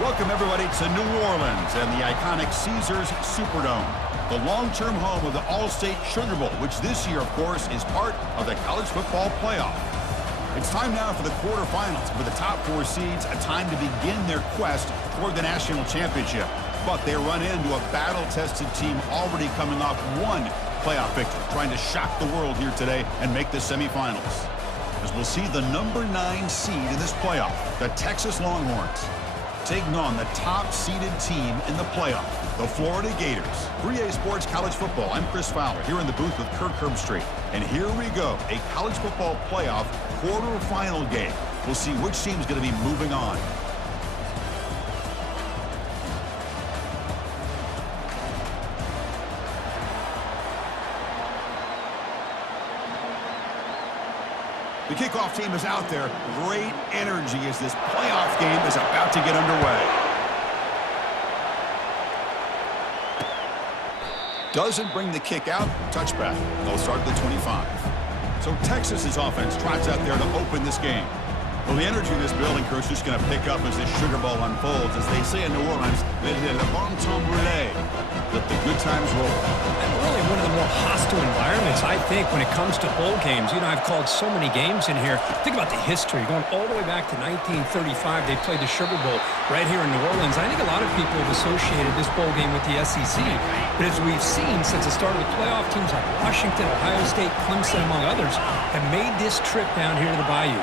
Welcome, everybody, to New Orleans and the iconic Caesars Superdome, the long-term home of the All-State Sugar Bowl, which this year, of course, is part of the college football playoff. It's time now for the quarterfinals. For the top 4 seeds, a time to begin their quest toward the national championship. But they run into a battle-tested team already coming off one playoff victory, trying to shock the world here today and make the semifinals. As we'll see the number 9 seed in this playoff, the Texas Longhorns, taking on the top-seeded team in the playoff, the Florida Gators. 3A Sports College Football, I'm Chris Fowler, here in the booth with Kirk Herbstreit. And here we go, a college football playoff quarterfinal game. We'll see which team's going to be moving on. The kickoff team is out there. Great energy as this playoff game is about to get underway. Doesn't bring the kick out. Touchback. They'll start at the 25. So Texas's offense trots out there to open this game. Well, the energy in this building, Coach, is just going to pick up as this Sugar Bowl unfolds. As they say in New Orleans, le bon temps brûlé. Let the good times roll. And really one of the more hostile environments, I think, when it comes to bowl games. You know, I've called so many games in here. Think about the history. Going all the way back to 1935, they played the Sugar Bowl right here in New Orleans. I think a lot of people have associated this bowl game with the SEC. But as we've seen since the start of the playoff, teams like Washington, Ohio State, Clemson, among others, have made this trip down here to the Bayou.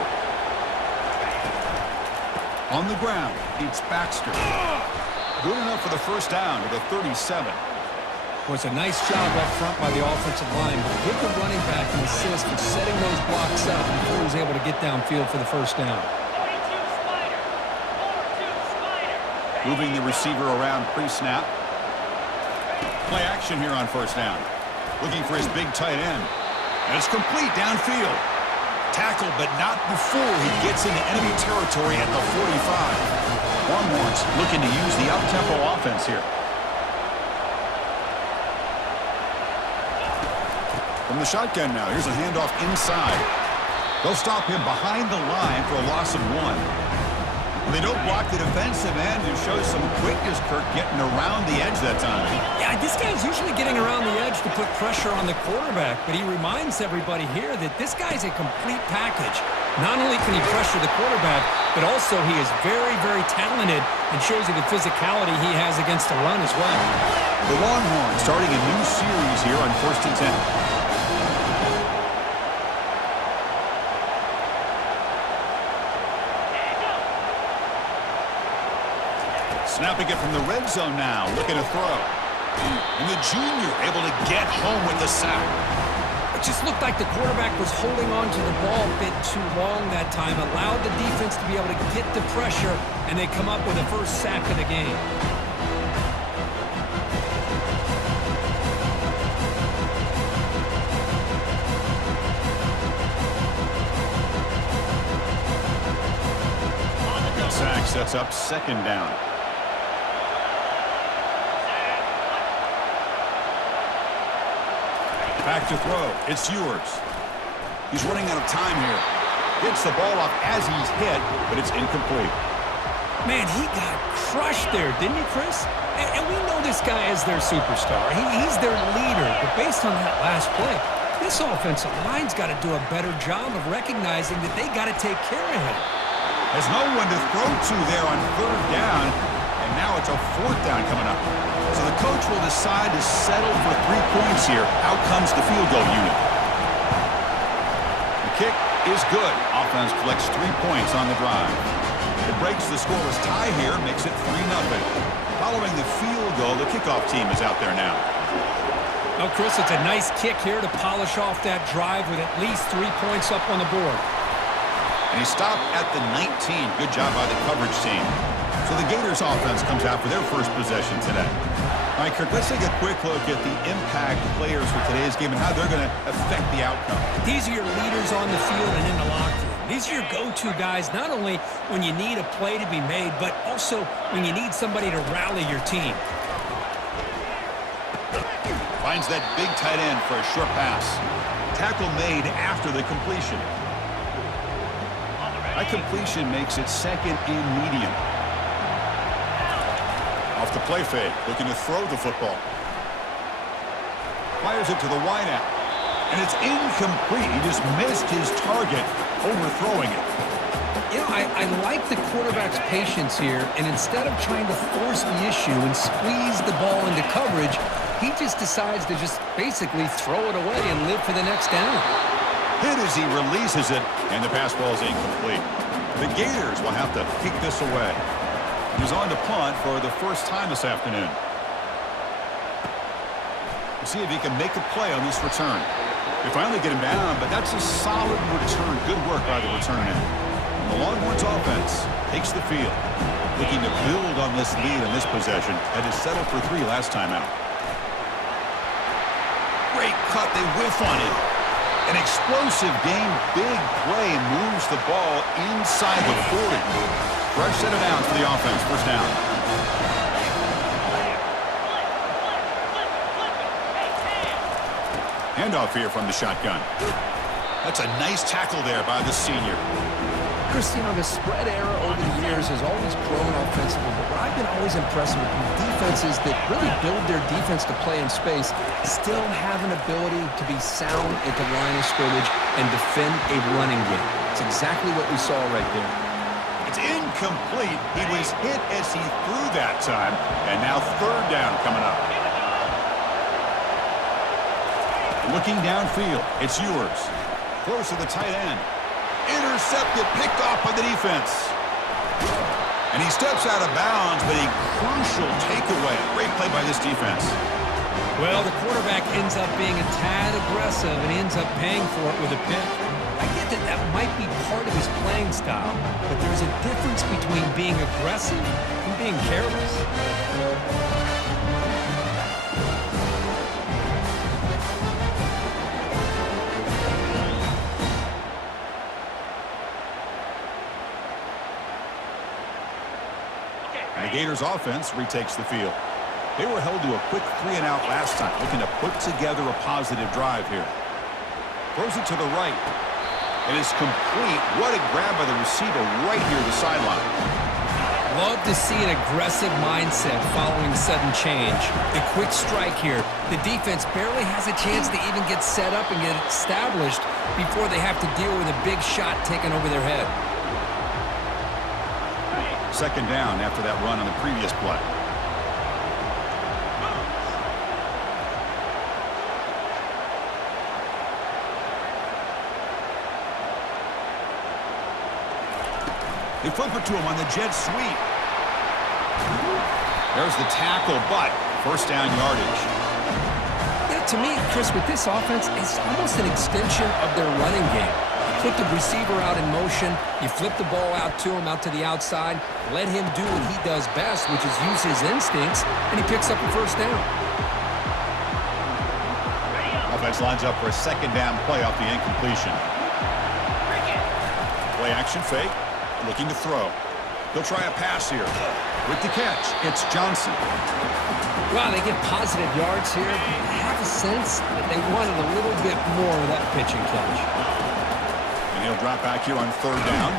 On the ground, it's Baxter. Good enough for the first down to the 37. Well, it's a nice job up front by the offensive line, but give the running back an assist for setting those blocks up before he was able to get downfield for the first down. Moving the receiver around pre-snap. Play action here on first down. Looking for his big tight end. And it's complete downfield. Tackle, but not before he gets into enemy territory at the 45. Longhorns looking to use the up-tempo offense here. From the shotgun now, here's a handoff inside. They'll stop him behind the line for a loss of 1. They don't block the defensive end and show some quickness, Kirk, getting around the edge that time. Yeah, this guy's usually getting around the edge to put pressure on the quarterback, but he reminds everybody here that this guy's a complete package. Not only can he pressure the quarterback, but also he is very, very talented and shows you the physicality he has against the run as well. The Longhorns starting a new series here on 1st and 10. Snapping it from the red zone now, looking to throw. And the junior able to get home with the sack. It just looked like the quarterback was holding on to the ball a bit too long that time, allowed the defense to be able to get the pressure, and they come up with the first sack of the game. The sack sets up 2nd down. Back to throw. It's Ewers. He's running out of time here. Gets the ball off as he's hit, but it's incomplete. Man, he got crushed there, didn't he, Chris? And we know this guy is their superstar. He's their leader. But based on that last play, this offensive line's got to do a better job of recognizing that they got to take care of him. There's no one to throw to there on 3rd down, and now it's a 4th down coming up. So the coach will decide to settle for 3 points here. Out comes the field goal unit. The kick is good. Offense collects 3 points on the drive. It breaks the scoreless tie here, makes it 3-0. Following the field goal, the kickoff team is out there now. Well, Chris, it's a nice kick here to polish off that drive with at least 3 points up on the board. And he stopped at the 19. Good job by the coverage team. So the Gators offense comes out for their first possession today. All right, Kirk, let's take a quick look at the impact players for today's game and how they're going to affect the outcome. These are your leaders on the field and in the locker room. These are your go-to guys, not only when you need a play to be made, but also when you need somebody to rally your team. Finds that big tight end for a short pass. Tackle made after the completion. That completion makes it 2nd and medium. the play fake, looking to throw the football. Fires it to the wideout. And it's incomplete. He just missed his target, overthrowing it. You know, I like the quarterback's patience here, and instead of trying to force the issue and squeeze the ball into coverage, he just decides to just basically throw it away and live for the next down. Hit as he releases it, and the pass ball is incomplete. The Gators will have to kick this away. He's on to punt for the first time this afternoon. We'll see if he can make a play on this return. They finally get him down, but that's a solid return. Good work by the return man. The Longhorns offense takes the field, looking to build on this lead in this possession. Had to settle for 3 last time out. Great cut. They whiff on it. An explosive game, big play, moves the ball inside the 40. Fresh set of downs for the offense. First down. Handoff here from the shotgun. That's a nice tackle there by the senior. Chris, you know, the spread era over the years has always grown offensively, but what I've been always impressed with defenses that really build their defense to play in space still have an ability to be sound at the line of scrimmage and defend a running game. It's exactly what we saw right there. It's incomplete. He was hit as he threw that time, and now third down coming up. Looking downfield, it's Ewers. Close to the tight end. Intercepted, picked off by the defense. And he steps out of bounds, but a crucial takeaway. Great play by this defense. Well, the quarterback ends up being a tad aggressive and ends up paying for it with a pick. I get that that might be part of his playing style, but there's a difference between being aggressive and being careless. The Gators offense retakes the field. They were held to a quick 3-and-out last time, looking to put together a positive drive here. Throws it to the right. It is complete. What a grab by the receiver right near the sideline. Love to see an aggressive mindset following sudden change. The quick strike here. The defense barely has a chance to even get set up and get established before they have to deal with a big shot taken over their head. Second down after that run on the previous play. They flip it to him on the jet sweep. There's the tackle, but first down yardage. Yeah, to me, Chris, with this offense, it's almost an extension of their running game. You put the receiver out in motion, you flip the ball out to him, out to the outside, let him do what he does best, which is use his instincts, and he picks up a first down. Offense lines up for a second down play off the incompletion. Play action fake. Looking to throw. He'll try a pass here. With the catch, it's Johnson. Wow, they get positive yards here. I have a sense that they wanted a little bit more of that pitch and catch. And he'll drop back here on third down.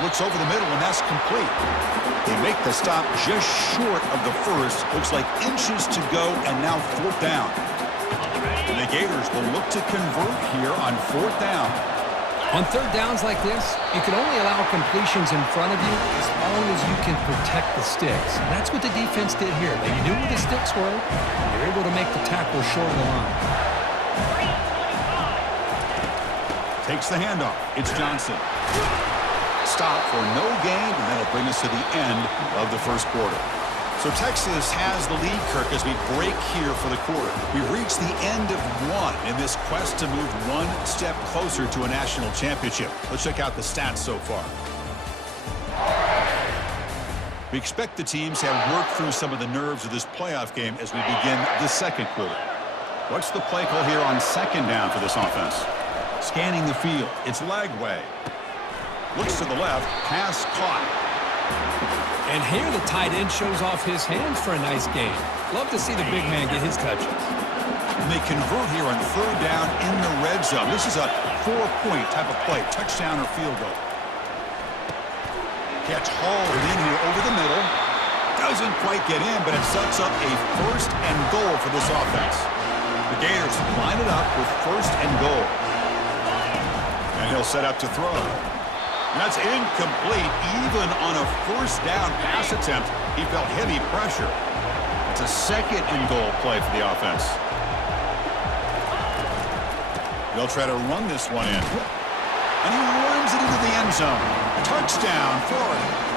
Looks over the middle, and that's complete. They make the stop just short of the first. Looks like inches to go, and now fourth down. And the Gators will look to convert here on fourth down. On third downs like this, you can only allow completions in front of you as long as you can protect the sticks. And that's what the defense did here. They knew where the sticks were, and they were able to make the tackle short of the line. Takes the handoff. It's Johnson. Stop for no gain, and that'll bring us to the end of the first quarter. So Texas has the lead, Kirk, as we break here for the quarter. We've reached the end of one in this quest to move one step closer to a national championship. Let's check out the stats so far. We expect the teams have worked through some of the nerves of this playoff game as we begin the second quarter. What's the play call here on second down for this offense? Scanning the field. It's Lagway. Looks to the left. Pass caught. And here the tight end shows off his hands for a nice game. Love to see the big man get his touches. And they convert here on third down in the red zone. This is a 4-point type of play, touchdown or field goal. Catch hauled in here over the middle. Doesn't quite get in, but it sets up a first and goal for this offense. The Gators line it up with first and goal. And he'll set up to throw. And that's incomplete. Even on a first down pass attempt, he felt heavy pressure. It's a second and goal play for the offense. They'll try to run this one in. And he runs it into the end zone. Touchdown, Florida.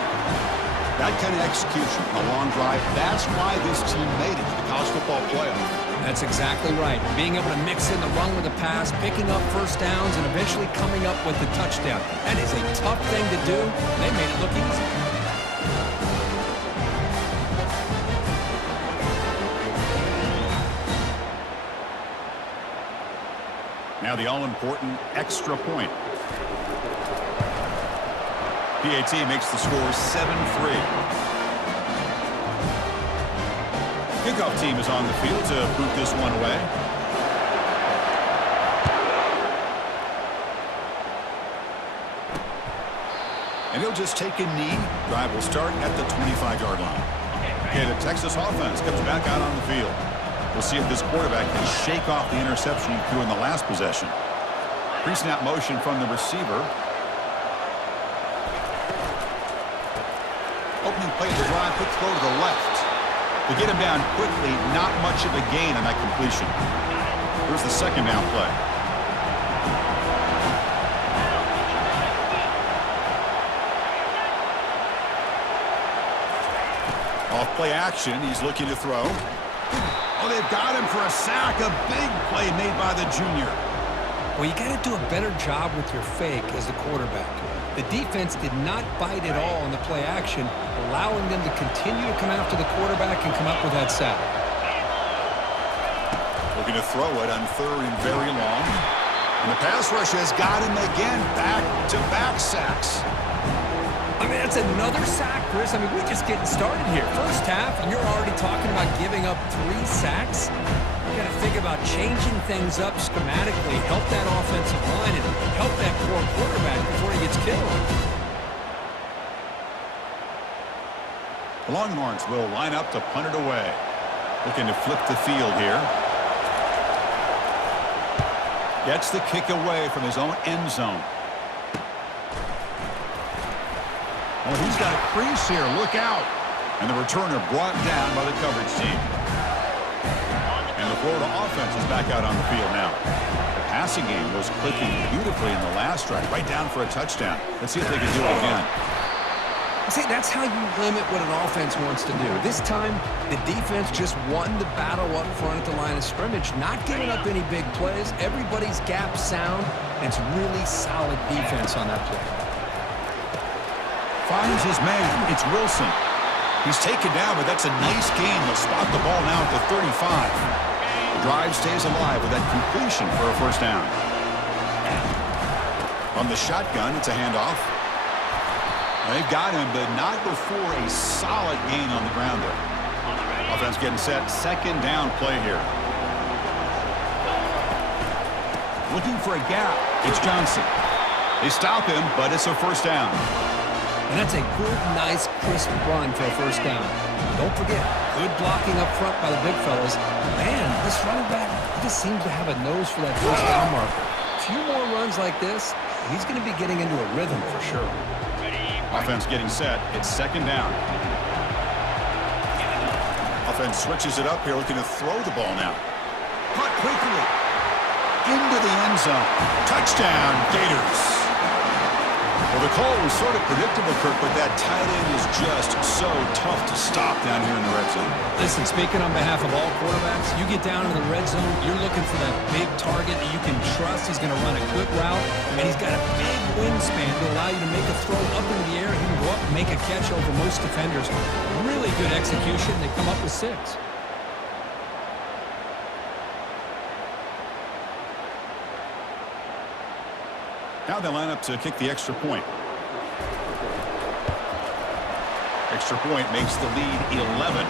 That kind of execution, a long drive, that's why this team made it to the college football playoff. That's exactly right. Being able to mix in the run with the pass, picking up first downs, and eventually coming up with the touchdown. That is a tough thing to do. They made it look easy. Now the all-important extra point. PAT makes the score 7-3. Kickoff team is on the field to boot this one away. And he'll just take a knee. Drive will start at the 25-yard line. Okay, the Texas offense comes back out on the field. We'll see if this quarterback can shake off the interception he threw in the last possession. Pre-snap motion from the receiver. Opening play of the drive, quick throw to the left. To get him down quickly, not much of a gain on that completion. Here's the second down play. Off play action, he's looking to throw. Oh, they've got him for a sack. A big play made by the junior. Well, you got to do a better job with your fake as the quarterback. The defense did not bite at all in the play action, allowing them to continue to come after the quarterback and come up with that sack. Looking to throw it on third and very long. And the pass rush has got him again. Back-to-back sacks. I mean, that's another sack, Chris. I mean, we're just getting started here. First half, and you're already talking about giving up 3 sacks. You got to think about changing things up schematically, help that offensive line, and help that poor quarterback before he gets killed. The Longhorns will line up to punt it away. Looking to flip the field here. Gets the kick away from his own end zone. Oh, he's got a crease here. Look out. And the returner brought down by the coverage team. And the Florida offense is back out on the field now. The passing game was clicking beautifully in the last drive, right down for a touchdown. Let's see if they can do it again. See, that's how you limit what an offense wants to do. This time, the defense just won the battle up front at the line of scrimmage, not giving up any big plays. Everybody's gap sound, and it's really solid defense on that play. Finds his man. It's Wilson. He's taken down, but that's a nice gain. They'll spot the ball now at the 35. The drive stays alive with that completion for a first down. On the shotgun, it's a handoff. They've got him, but not before a solid gain on the ground there. Offense getting set. Second down play here. Looking for a gap. It's Johnson. They stop him, but it's a first down. And that's a good, nice, crisp run for a first down. Don't forget, good blocking up front by the big fellas. Man, this running back just seems to have a nose for that first down marker. A few more runs like this, and he's going to be getting into a rhythm for sure. Offense getting set. It's second down. Offense switches it up here, looking to throw the ball now. Caught quickly. Into the end zone. Touchdown, Gators. Well, the call was sort of predictable, Kirk, but that tight end is just so tough to stop down here in the red zone. Listen, speaking on behalf of all quarterbacks, you get down into the red zone, you're looking for that big target that you can trust. He's going to run a good route, and he's got a big wingspan to allow you to make a throw up into the air. He can go up and make a catch over most defenders. Really good execution. They come up with 6. Now they line up to kick the extra point. Extra point makes the lead 11.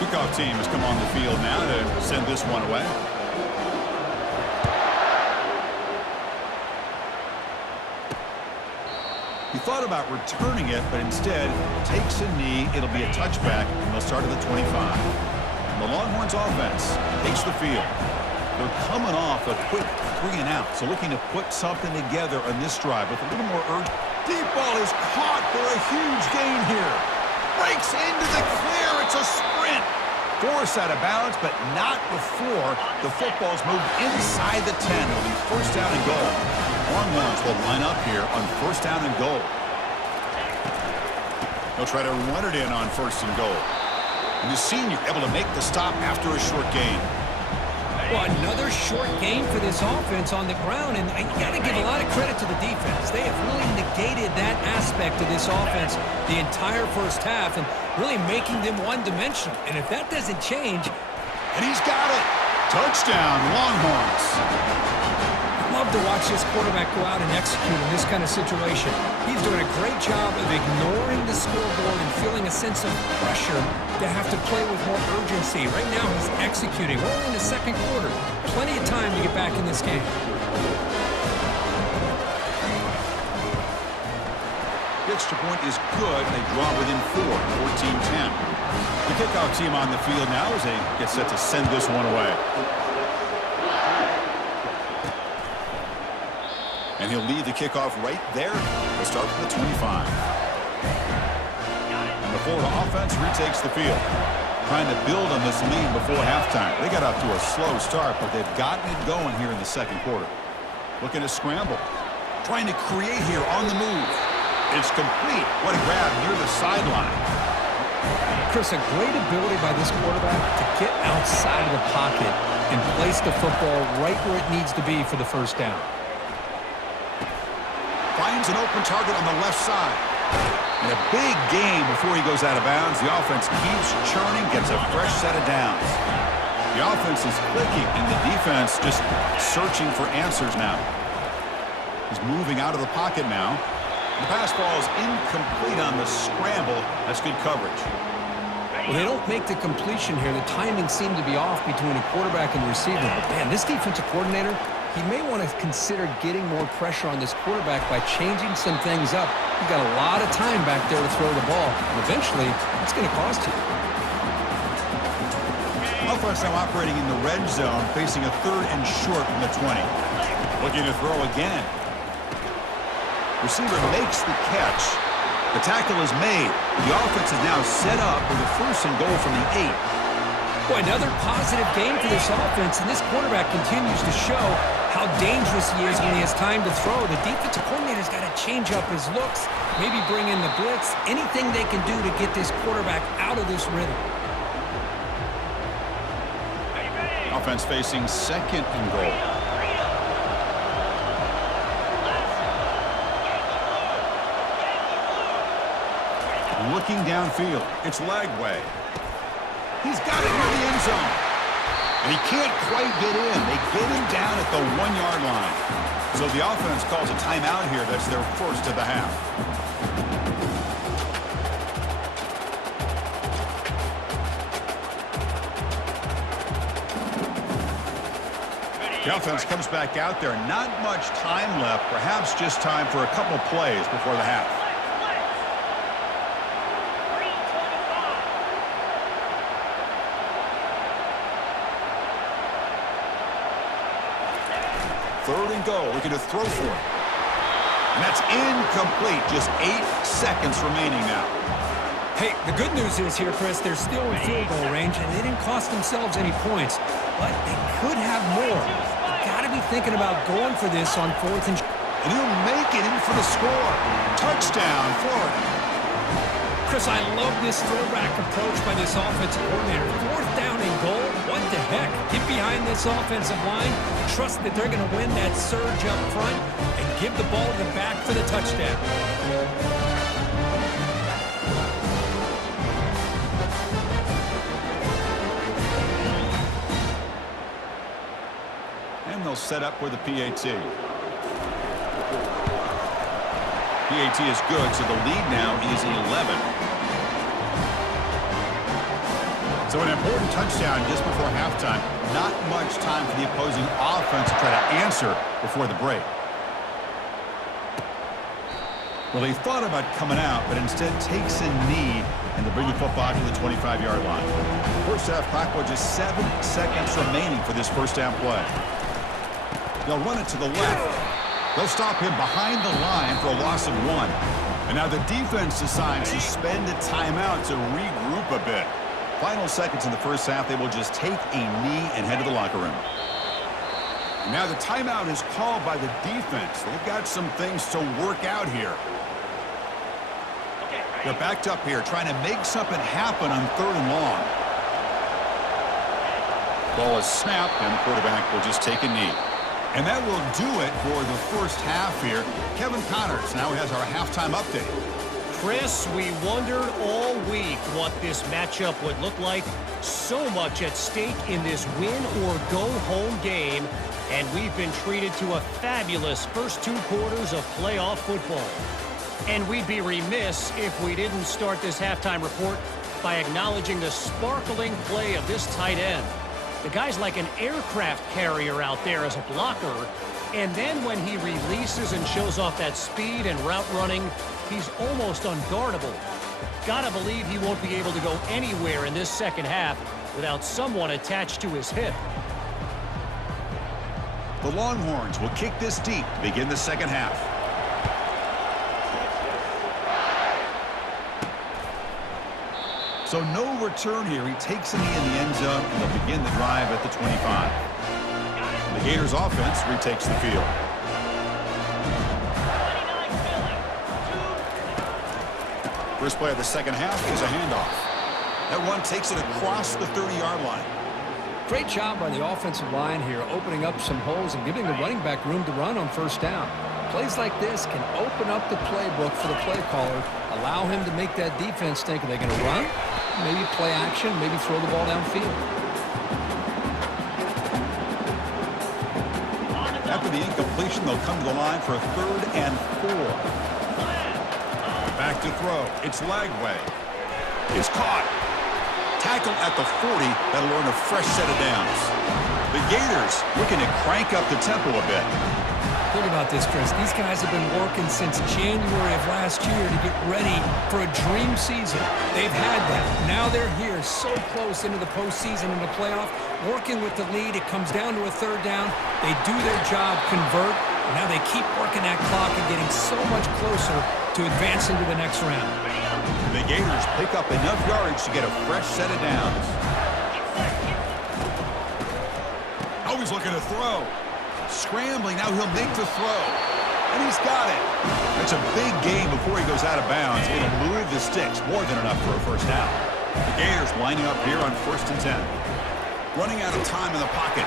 Kickoff team has come on the field now to send this one away. He thought about returning it, but instead takes a knee. It'll be a touchback, and they'll start at the 25. And the Longhorns offense takes the field. They're coming off a quick 3-and-out, so looking to put something together on this drive with a little more urge. Deep ball is caught for a huge gain here. Breaks into the clear. It's a sprint. Forced out of bounds, but not before the football's moved inside the 10. It'll be first down and goal. Longhorns will line up here on first down and goal. They'll try to run it in on first and goal. And the senior able to make the stop after a short gain. Well, another short gain for this offense on the ground, and you got to give a lot of credit to the defense. They have really negated that aspect of this offense the entire first half and really making them one-dimensional. And if that doesn't change... And he's got it. Touchdown, Longhorns. I love to watch this quarterback go out and execute in this kind of situation. He's doing a great job of ignoring the scoreboard and feeling a sense of pressure to have to play with more urgency. Right now, he's executing. We're in the second quarter. Plenty of time to get back in this game. The extra point is good. They draw within 4, 14-10. The kickoff team on the field now as they get set to send this one away. And he'll lead the kickoff right there. We'll start from the 25. And the Florida offense retakes the field. Trying to build on this lead before halftime. They got off to a slow start, but they've gotten it going here in the second quarter. Looking to scramble. Trying to create here on the move. It's complete. What a grab near the sideline. Chris, a great ability by this quarterback to get outside of the pocket and place the football right where it needs to be for the first down. Finds an open target on the left side. And a big gain before he goes out of bounds. The offense keeps churning, gets a fresh set of downs. The offense is clicking, and the defense just searching for answers now. He's moving out of the pocket now. The pass ball is incomplete on the scramble. That's good coverage. Well, they don't make the completion here. The timing seemed to be off between the quarterback and the receiver. But, man, this defensive coordinator, he may want to consider getting more pressure on this quarterback by changing some things up. You've got a lot of time back there to throw the ball. And eventually, it's going to cost you. Offense now operating in the red zone, facing a 3rd and short from the 20. Looking to throw again. Receiver makes the catch. The tackle is made. The offense is now set up with a first and goal from the 8. Boy, another positive game for this offense, and this quarterback continues to show how dangerous he is when he has time to throw. The defensive coordinator's got to change up his looks, maybe bring in the blitz, anything they can do to get this quarterback out of this rhythm. Offense facing 2nd and goal. Looking downfield. It's Lagway. He's got it near the end zone. And he can't quite get in. They get him down at the 1-yard line. So the offense calls a timeout here. That's their first of the half. The offense comes back out there. Not much time left. Perhaps just time for a couple plays before the half. Third and goal, looking to throw for it. And that's incomplete. Just 8 seconds remaining now. Hey, the good news is here, Chris, they're still in field goal range, and they didn't cost themselves any points. But they could have more. They got to be thinking about going for this on 4th and... And he'll make it in for the score. Touchdown, Florida. Chris, I love this throwback approach by this offensive coordinator. 4th down and goal, what the heck? Get behind this offensive line, trust that they're going to win that surge up front, and give the ball to the back for the touchdown. And they'll set up with a PAT. PAT is good, so the lead now is 11. So an important touchdown just before halftime. Not much time for the opposing offense to try to answer before the break. Well, he thought about coming out, but instead takes a knee and to bring the football to the 25-yard line. First half clock with just 7 seconds remaining for this first half play. They'll run it to the left. They'll stop him behind the line for a loss of 1. And now the defense decides to spend a timeout to regroup a bit. Final seconds in the first half, they will just take a knee and head to the locker room. And now the timeout is called by the defense. They've got some things to work out here. They're backed up here, trying to make something happen on 3rd and long. Ball is snapped, and the quarterback will just take a knee. And that will do it for the first half here. Kevin Connors now has our halftime update. Chris, we wondered all week what this matchup would look like. So much at stake in this win-or-go-home game. And we've been treated to a fabulous first 2 quarters of playoff football. And we'd be remiss if we didn't start this halftime report by acknowledging the sparkling play of this tight end. The guy's like an aircraft carrier out there as a blocker. And then when he releases and shows off that speed and route running, he's almost unguardable. Gotta believe he won't be able to go anywhere in this second half without someone attached to his hip. The Longhorns will kick this deep to begin the second half. So no return here. He takes a knee in the end zone, and they'll begin the drive at the 25. The Gators offense retakes the field. First play of the second half is a handoff. That one takes it across the 30-yard line. Great job by the offensive line here, opening up some holes and giving the running back room to run on first down. Plays like this can open up the playbook for the play caller, allow him to make that defense think, are they going to run? Maybe play action, maybe throw the ball downfield. After the incompletion, they'll come to the line for a 3rd and 4. Back to throw. It's Lagway. It's caught. Tackle at the 40. That'll earn a fresh set of downs. The Gators looking to crank up the tempo a bit. Think about this, Chris. These guys have been working since January of last year to get ready for a dream season. They've had that. Now they're here so close into the postseason and the playoff, working with the lead. It comes down to a 3rd down. They do their job, convert, and now they keep working that clock and getting so much closer to advancing to the next round. The Gators pick up enough yardage to get a fresh set of downs. Always looking to throw. Scrambling, now he'll make the throw. And he's got it. That's a big gain before he goes out of bounds. It'll move the sticks, more than enough for a first down. The Gators lining up here on 1st and 10. Running out of time in the pocket.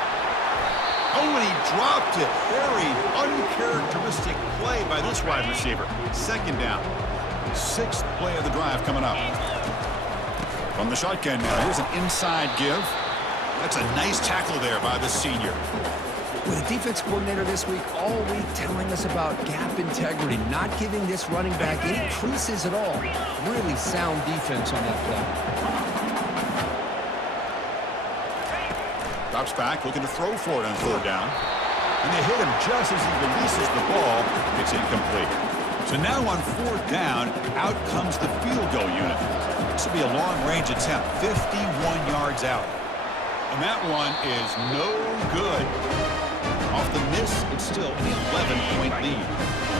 Oh, and he dropped it. Very uncharacteristic play by this wide receiver. 2nd down. 6th play of the drive coming up. From the shotgun now, here's an inside give. That's a nice tackle there by the senior. With the defense coordinator this week, all week telling us about gap integrity, not giving this running back any creases at all. Really sound defense on that play. Drops back, looking to throw for it on 3rd down. And they hit him just as he releases the ball. It's incomplete. So now on 4th down, out comes the field goal unit. This will be a long-range attempt, 51 yards out. And that one is no good. Off the miss, it's still an 11-point lead.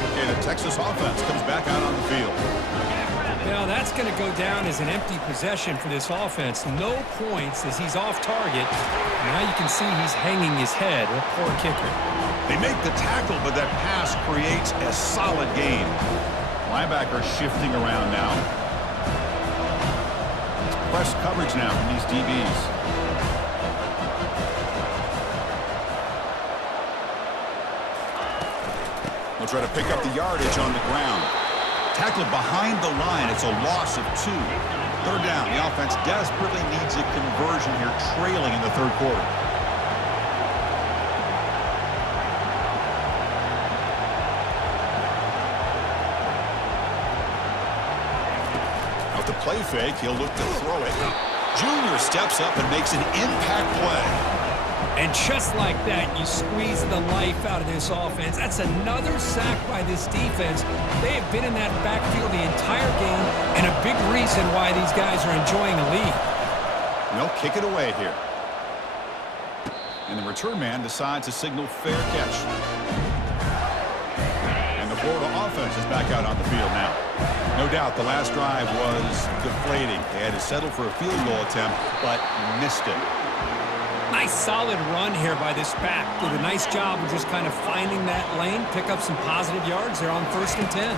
Okay, the Texas offense comes back out on the field. Now that's going to go down as an empty possession for this offense. No points as he's off target. Now you can see he's hanging his head. A poor kicker. They make the tackle, but that pass creates a solid gain. Linebacker shifting around now. It's press coverage now from these DBs. They'll try to pick up the yardage on the ground. Tackled behind the line. It's a loss of 2. 3rd down. The offense desperately needs a conversion here, trailing in the 3rd quarter. Out the play fake, he'll look to throw it. Junior steps up and makes an impact play. And just like that, you squeeze the life out of this offense. That's another sack by this defense. They have been in that backfield the entire game, and a big reason why these guys are enjoying a lead. They'll kick it away here. And the return man decides to signal fair catch. And the Florida offense is back out on the field now. No doubt the last drive was deflating. They had to settle for a field goal attempt, but missed it. Nice solid run here by this back. Did a nice job of just kind of finding that lane, pick up some positive yards there on 1st and 10.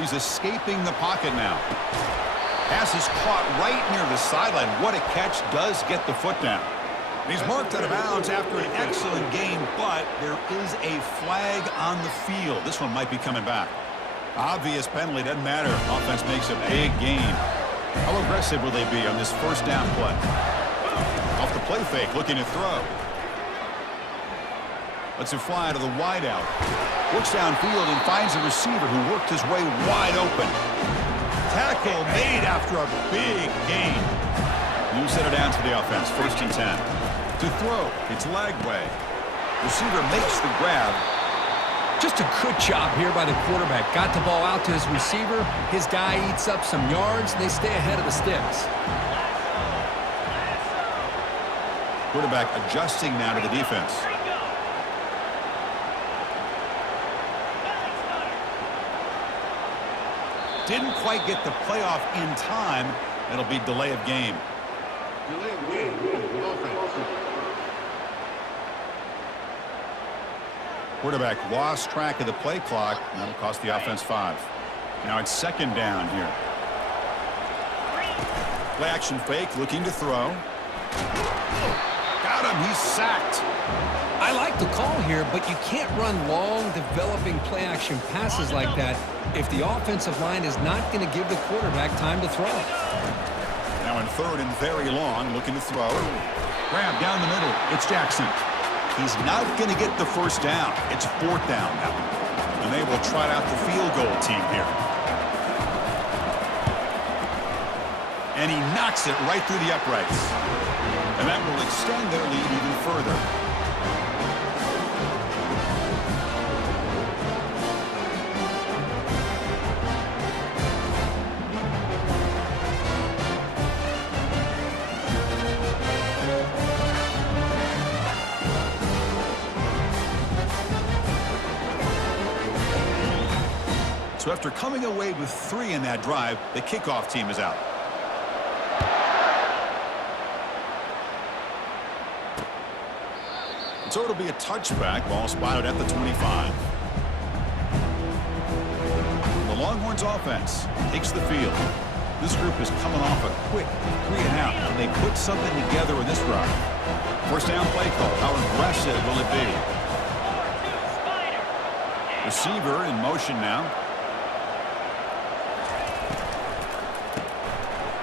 He's escaping the pocket now. Pass is caught right near the sideline. What a catch, does get the foot down. And he's marked out of bounds after an excellent game, but there is a flag on the field. This one might be coming back. Obvious penalty, doesn't matter. Offense makes a big gain. How aggressive will they be on this 1st down play? Off the play fake, looking to throw. Lets it fly to the wideout. Works downfield and finds a receiver who worked his way wide open. Tackle made after a big gain. New center down to the offense, 1st and 10. To throw, it's leg way. Receiver makes the grab. Just a good job here by the quarterback. Got the ball out to his receiver. His guy eats up some yards. They stay ahead of the sticks. Quarterback adjusting now to the defense. Didn't quite get the playoff in time. It'll be delay of game. Delay of game. Quarterback lost track of the play clock. That'll cost the offense 5. Now it's 2nd down here. Play action fake, looking to throw. Got him. He's sacked. I like the call here, but you can't run long, developing play action passes like that if the offensive line is not going to give the quarterback time to throw. Now in 3rd and very long, looking to throw. Grab down the middle. It's Jackson. He's not going to get the 1st down. It's 4th down now. And they will try out the field goal team here. And he knocks it right through the uprights. And that will extend their lead even further. So after coming away with 3 in that drive, the kickoff team is out. So it'll be a touchback, ball spotted at the 25. The Longhorns offense takes the field. This group is coming off a quick 3 and out, and they put something together in this drive. 1st down play call. How aggressive will it be? Receiver in motion now.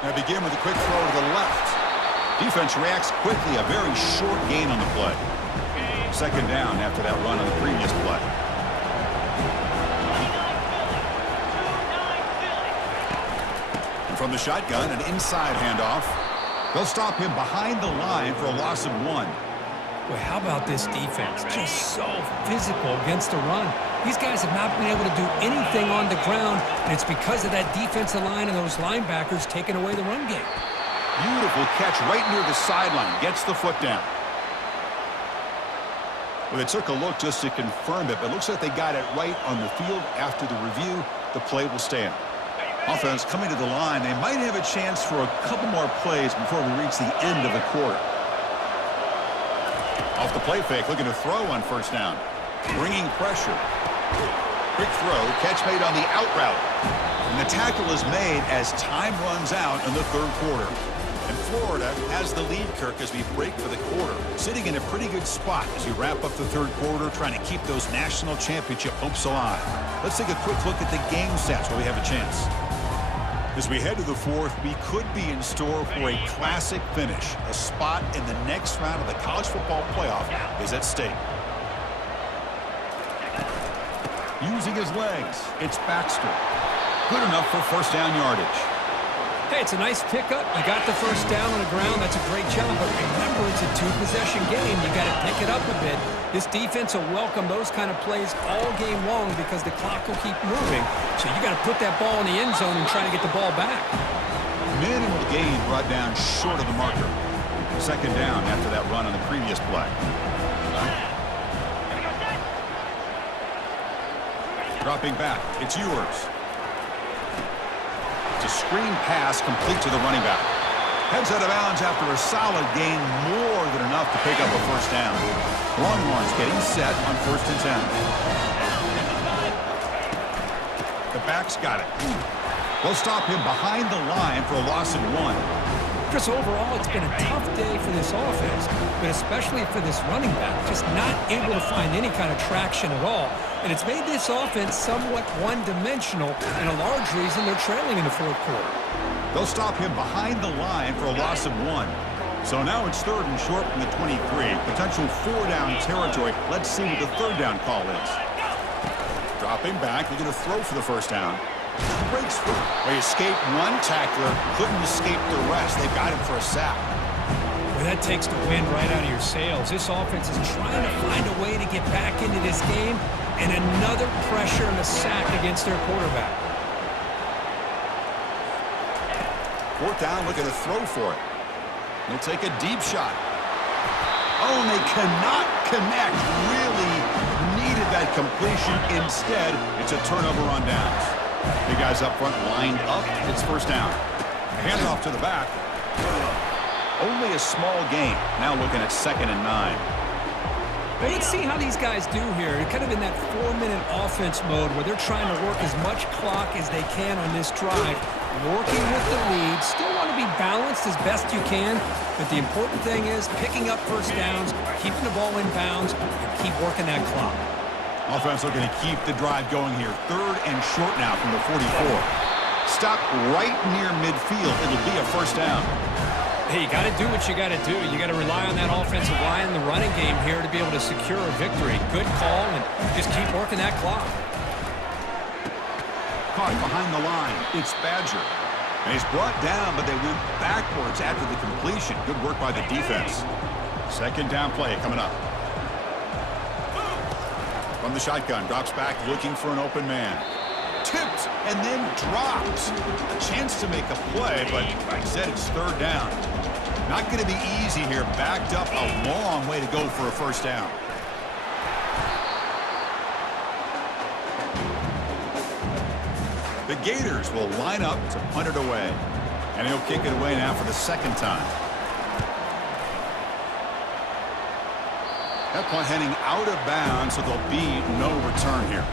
Now begin with a quick throw to the left. Defense reacts quickly. A very short gain on the play. 2nd down after that run on the previous play. And from the shotgun, an inside handoff. They'll stop him behind the line for a loss of 1. Well, how about this defense? Just so physical against the run. These guys have not been able to do anything on the ground, and it's because of that defensive line and those linebackers taking away the run game. Beautiful catch right near the sideline. Gets the foot down. Well, they took a look just to confirm it, but it looks like they got it right on the field. After the review, the play will stand. Offense coming to the line. They might have a chance for a couple more plays before we reach the end of the quarter. Off the play fake, looking to throw on 1st down. Bringing pressure. Quick throw, catch made on the out route. And the tackle is made as time runs out in the 3rd quarter. And Florida has the lead, Kirk, as we break for the quarter. Sitting in a pretty good spot as we wrap up the 3rd quarter, trying to keep those national championship hopes alive. Let's take a quick look at the game stats while we have a chance. As we head to the 4th, we could be in store for a classic finish. A spot in the next round of the college football playoff is at stake. Using his legs, it's Baxter. Good enough for 1st down yardage. Hey, it's a nice pickup. You got the first down on the ground. That's a great job. But remember, it's a two-possession game. You got to pick it up a bit. This defense will welcome those kind of plays all game long because the clock will keep moving. So you got to put that ball in the end zone and try to get the ball back. Minimal gain brought down short of the marker. Second down after that run on the previous play. Dropping back. It's yours. It's a screen pass complete to the running back. Heads out of bounds after a solid gain, more than enough to pick up a first down. Longhorns getting set on 1st and 10. The back's got it. They'll stop him behind the line for a loss of 1. Chris, overall, it's been a tough day for this offense, but especially for this running back, just not able to find any kind of traction at all. And it's made this offense somewhat one-dimensional, and a large reason they're trailing in the 4th quarter. They'll stop him behind the line for a loss of 1. So now it's 3rd and short from the 23. Potential 4-down territory. Let's see what the 3rd down call is. Dropping back. They're going to throw for the first down. Breaks through. They escaped one tackler. Couldn't escape the rest. They've got him for a sack. Well, that takes the wind right out of your sails. This offense is trying to find a way to get back into this game, and another pressure and a sack against their quarterback. 4th down, looking to throw for it. He'll take a deep shot. Oh, and they cannot connect. Really needed that completion. Instead, it's a turnover on downs. Big guys up front lined up. It's first down. Hand it off to the back. Only a small gain. Now looking at 2nd and 9. Well, let's see how these guys do here. They're kind of in that 4-minute offense mode where they're trying to work as much clock as they can on this drive, working with the lead. Still want to be balanced as best you can, but the important thing is picking up first downs, keeping the ball in bounds, and keep working that clock. Offense looking to keep the drive going here. 3rd and short now from the 44. Stop right near midfield. It'll be a first down. Hey, you got to do what you got to do. You got to rely on that offensive line in the running game here to be able to secure a victory. Good call, and just keep working that clock. Caught behind the line. It's Badger. And he's brought down, but they went backwards after the completion. Good work by the defense. 2nd down play coming up. From the shotgun, drops back looking for an open man. Tipped and then dropped. A chance to make a play, but like I said, it's 3rd down. Not going to be easy here. Backed up a long way to go for a first down. The Gators will line up to punt it away. And he'll kick it away now for the 2nd time. That punt heading out of bounds, so there'll be no return here.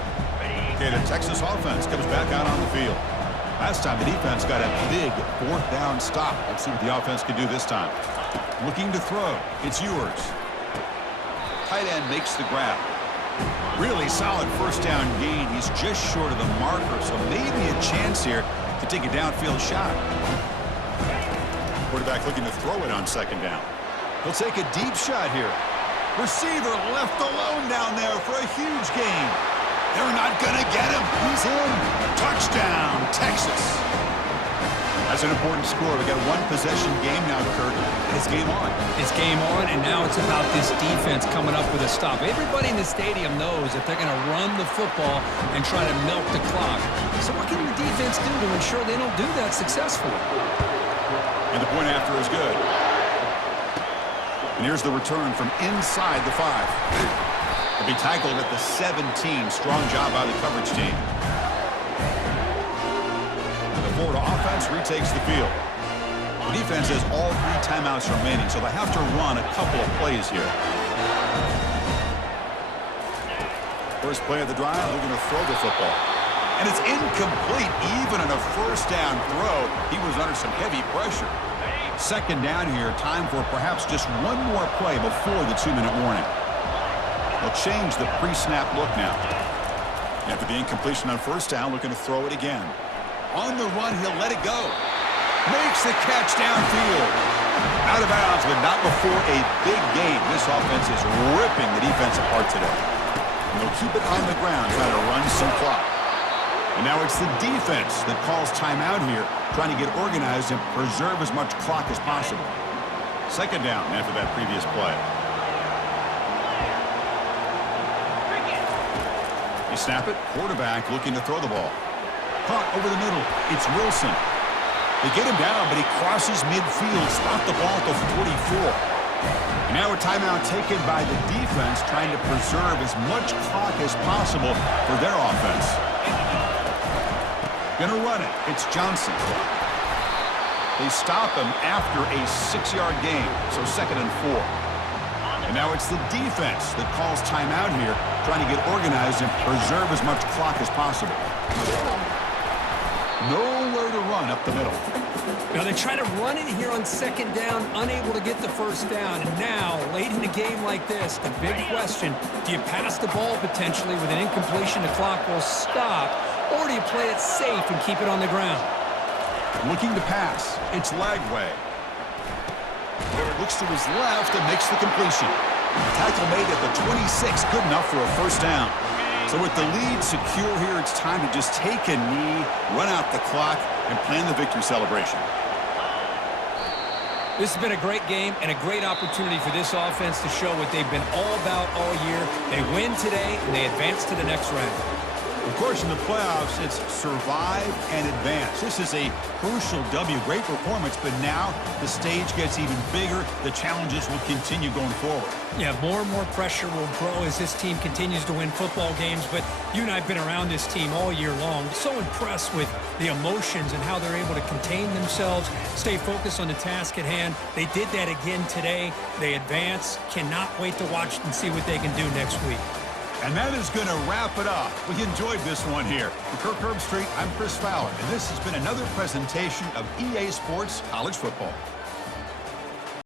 Okay, the Texas offense comes back out on the field. Last time the defense got a big 4th down stop. Let's see what the offense can do this time. Looking to throw. It's yours. Tight end makes the grab. Really solid first down gain. He's just short of the marker, so maybe a chance here to take a downfield shot. Quarterback looking to throw it on 2nd down. He'll take a deep shot here. Receiver left alone down there for a huge gain. They're not going to get him. He's in. Touchdown, Texas. That's an important score. We got a 1-possession game now, Kurt. It's game on. It's game on, and now it's about this defense coming up with a stop. Everybody in the stadium knows that they're going to run the football and try to milk the clock. So what can the defense do to ensure they don't do that successfully? And the point after is good. And here's the return from inside the 5. He'll be tackled at the 17. Strong job by the coverage team. The Florida offense retakes the field. The defense has all 3 timeouts remaining, so they have to run a couple of plays here. First play of the drive, they're going to throw the football. And it's incomplete. Even on a first down throw, he was under some heavy pressure. 2nd down here, time for perhaps just one more play before the 2-minute warning. They'll change the pre-snap look now. After the incompletion on first down, looking to throw it again. On the run, he'll let it go. Makes the catch downfield. Out of bounds, but not before a big gain. This offense is ripping the defense apart today. And they'll keep it on the ground, trying to run some clock. And now it's the defense that calls timeout here, trying to get organized and preserve as much clock as possible. Second down after that previous play. You snap it, quarterback looking to throw the ball. Caught over the middle. It's Wilson. They get him down, but he crosses midfield. Stop the ball at the 44. And now a timeout taken by the defense, trying to preserve as much clock as possible for their offense. Gonna run it. It's Johnson. They stop him after a 6-yard gain, so 2nd and 4. And now it's the defense that calls timeout here, trying to get organized and preserve as much clock as possible. Nowhere to run up the middle. Now they try to run it here on 2nd down, unable to get the 1st down. And now, late in a game like this, the big question, do you pass the ball potentially with an incompletion, the clock will stop, or do you play it safe and keep it on the ground? Looking to pass. It's Lagway. Looks to his left and makes the completion. Tackle made at the 26, good enough for a 1st down. So with the lead secure here, it's time to just take a knee, run out the clock, and plan the victory celebration. This has been a great game and a great opportunity for this offense to show what they've been all about all year. They win today, and they advance to the next round. Of course, in the playoffs, it's survive and advance. This is a crucial W. Great performance, but now the stage gets even bigger. The challenges will continue going forward. Yeah, more and more pressure will grow as this team continues to win football games, but you and I have been around this team all year long. So impressed with the emotions and how they're able to contain themselves, stay focused on the task at hand. They did that again today. They advance. Cannot wait to watch and see what they can do next week. And that is going to wrap it up. We enjoyed this one here. For Kirk Herbstreit, I'm Chris Fowler, and this has been another presentation of EA Sports College Football.